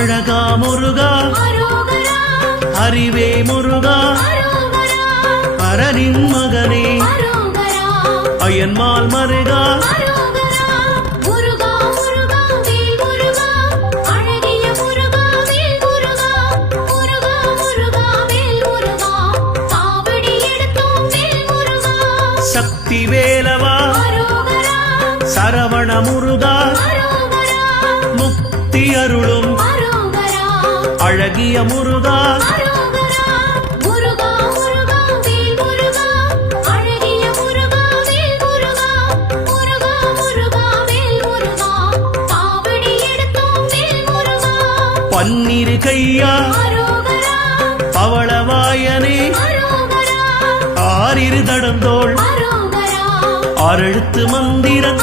அழகா முருகா அறிவே முருகா அரணின் மகனே அயன்மால் மருகா சக்தி வேலவா சரவண முருகா முக்தி அருளும் அழகிய முருகா பன்னிரு கையா பவளவாயனே ஆறிரு தடந்தோள் ஆறெழுத்து மந்திரம்